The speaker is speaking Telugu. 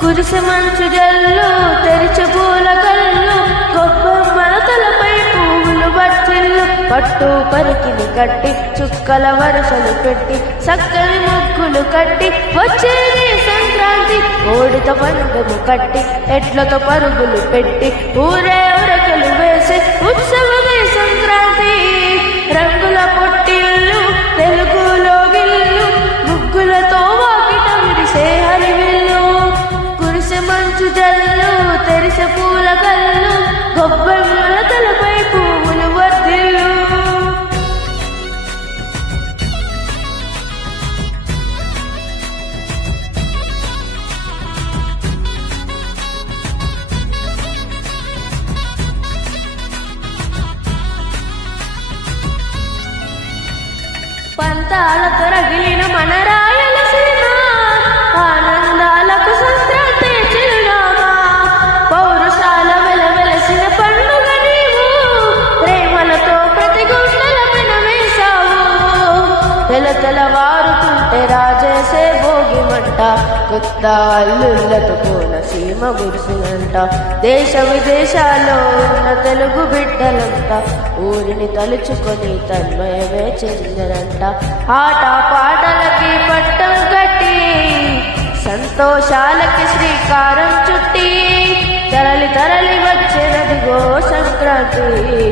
కురిసి మంచు జల్లు తెరిచి పూల కళ్ళు గొప్ప మనతలపై పువ్వులు బచ్చిళ్ళు పట్టు పరికిని కట్టి చుక్కల వరుసలు పెట్టి చక్కని ముగ్గులు కట్టి వచ్చేది సంక్రాంతి. ఓడితో పండుగను కట్టి ఎట్లతో పరుగులు పెట్టి ఊరే ఉరకలు వేసి ఉత్సవమే పంతాలతో రగిలిన మన రాయలసీమ ఆనందాలకు సంక్రాంతి చిరునామా. పౌరుషాల వెలవెలసిన పండుగ నీవు. ప్రేమలతో ప్రతి గుండెల వేశావు. తెల తెలవారుతుంటే రాజేసే భోగిమంట. కొత్త అల్లుళ్ళతో కోన సీమ గుడిసినంట దేశ విదేశాల్లో ఉన్న తెలుగు బిడ్డలంతా ఊరిని తలుచుకొని తన్మయమే చెందినంట. ఆట పాటలకి పట్టం కట్టి సంతోషాలకి శ్రీకారం చుట్టి తరలి తరలి వచ్చినదిగో సంక్రాంతి.